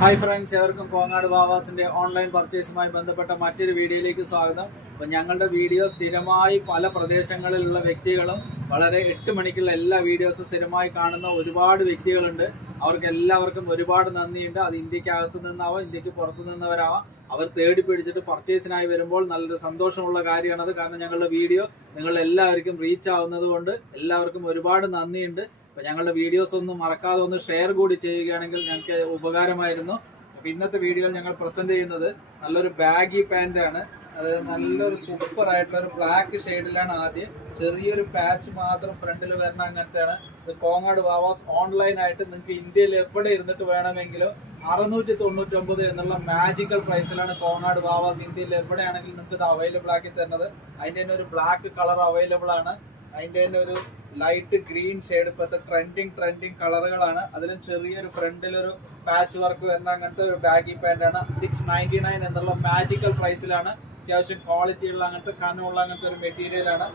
Hi friends, എവർക്കും Kongad വാവാസിന്റെ online പർച്ചേസുമായി ബന്ധപ്പെട്ട മറ്റൊരു വീഡിയോയിലേക്ക് സ്വാഗതം. അപ്പോൾ ഞങ്ങളുടെ വീഡിയോ സ്ഥിരമായി പല പ്രദേശങ്ങളിലുള്ള വ്യക്തികളും വളരെ 8 മണിക്കുള്ള എല്ലാ വീഡിയോസും സ്ഥിരമായി കാണുന്ന ഒരുപാട് വ്യക്തികളുണ്ട്. അവർക്ക് എല്ലാവർക്കും ഒരുപാട് നന്ദിയുണ്ട്. അത് ഇന്ത്യക്കകത്ത് നിന്നാവാം, ഇന്ത്യക്ക് പുറത്തു നിന്നവരാവാം. അവർ തേടി പിടിച്ചിട്ട് പർച്ചേസിനായി വരുമ്പോൾ നല്ലൊരു സന്തോഷമുള്ള കാര്യമാണത്. കാരണം ഞങ്ങളുടെ വീഡിയോ നിങ്ങളെല്ലാവർക്കും റീച്ച് ആവുന്നത് കൊണ്ട് എല്ലാവർക്കും ഒരുപാട് നന്ദിയുണ്ട്. അപ്പോൾ ഞങ്ങളുടെ വീഡിയോസ് ഒന്നും മറക്കാതെ ഒന്ന് ഷെയർ കൂടി ചെയ്യുകയാണെങ്കിൽ ഞങ്ങൾക്ക് ഉപകാരമായിരുന്നു. അപ്പോൾ ഇന്നത്തെ വീഡിയോയിൽ ഞങ്ങൾ പ്രസന്റ് ചെയ്യുന്നത് നല്ലൊരു ബാഗി പാൻ്റാണ്. അത് നല്ലൊരു സൂപ്പർ ആയിട്ടുള്ള ഒരു ബ്ലാക്ക് ഷെയ്ഡിലാണ്. ആദ്യം ചെറിയൊരു പാച്ച് മാത്രം ഫ്രണ്ടിൽ വരുന്ന അങ്ങനത്തെയാണ്. ഇത് കോങ്ങാട് വാവാസ് ഓൺലൈനായിട്ട് നിങ്ങൾക്ക് ഇന്ത്യയിൽ എവിടെ ഇരുന്നിട്ട് വേണമെങ്കിലും 699 എന്നുള്ള മാജിക്കൽ പ്രൈസിലാണ് കോങ്ങാട് വാവാസ് ഇന്ത്യയിൽ എവിടെയാണെങ്കിലും നിങ്ങൾക്ക് ഇത് അവൈലബിൾ ആക്കി തരുന്നത്. അതിൻ്റെ തന്നെ ഒരു ബ്ലാക്ക് കളർ അവൈലബിൾ ആണ്. അതിൻ്റെ തന്നെ ഒരു ലൈറ്റ് ഗ്രീൻ ഷെയ്ഡ്, ഇപ്പോഴത്തെ ട്രെൻഡിങ് കളറുകളാണ്. അതിലും ചെറിയൊരു ഫ്രണ്ടിലൊരു പാച്ച് വർക്ക് വരുന്ന അങ്ങനത്തെ ഒരു ബാഗി പാൻ്റാണ്. 699 എന്നുള്ള മാജിക്കൽ പ്രൈസിലാണ്. അത്യാവശ്യം ക്വാളിറ്റി ഉള്ള അങ്ങനത്തെ കനമുള്ള അങ്ങനത്തെ ഒരു മെറ്റീരിയലാണ്.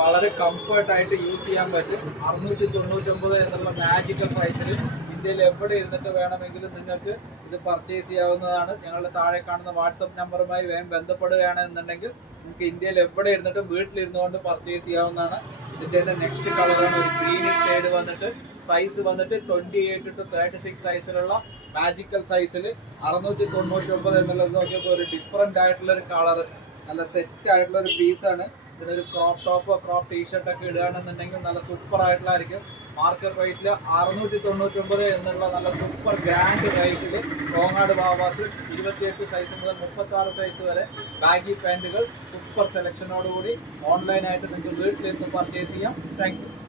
വളരെ കംഫർട്ടായിട്ട് യൂസ് ചെയ്യാൻ പറ്റും. 699 എന്നുള്ള മാജിക്കൽ പ്രൈസിൽ ഇന്ത്യയിൽ എവിടെ ഇരുന്നിട്ട് വേണമെങ്കിലും നിങ്ങൾക്ക് ഇത് പർച്ചേസ് ചെയ്യാവുന്നതാണ്. ഞങ്ങളുടെ താഴെ കാണുന്ന വാട്സപ്പ് നമ്പറുമായി വേഗം ബന്ധപ്പെടുകയാണെന്നുണ്ടെങ്കിൽ നിങ്ങൾക്ക് ഇന്ത്യയിൽ എവിടെ ഇരുന്നിട്ടും വീട്ടിലിരുന്നുകൊണ്ട് പർച്ചേസ് ചെയ്യാവുന്നതാണ്. ഇതിൻ്റെ തന്നെ നെക്സ്റ്റ് കളറാണ് ഒരു ഗ്രീനിഷ് ഷെയ്ഡ് വന്നിട്ട്. സൈസ് വന്നിട്ട് 28 to 36 സൈസിലുള്ള മാജിക്കൽ സൈസിൽ 699 എന്നുള്ളത് നോക്കിയപ്പോൾ ഒരു ഡിഫറെൻ്റ് ആയിട്ടുള്ള ഒരു കളറ്, നല്ല സെറ്റ് ആയിട്ടുള്ള ഒരു പീസാണ്. ഇതിനൊരു ക്രോപ്പ് ടോപ്പോ ക്രോപ്പ് ടീഷർട്ടൊക്കെ ഇടുകയാണെന്നുണ്ടെങ്കിൽ നല്ല സൂപ്പർ ആയിട്ടുള്ളതായിരിക്കും. മാർക്കറ്റ് റേറ്റിൽ 699 എന്നുള്ള നല്ല സൂപ്പർ ഗ്രാൻഡ് റേറ്റിൽ കോങ്ങാട് വാവാസ് 28 സൈസ് മുതൽ 36 സൈസ് വരെ ബാഗി പാൻറ്റുകൾ സൂപ്പർ സെലക്ഷനോടുകൂടി ഓൺലൈനായിട്ട് നിങ്ങൾക്ക് വീട്ടിലിരുന്ന് പർച്ചേസ് ചെയ്യാം. Thank you.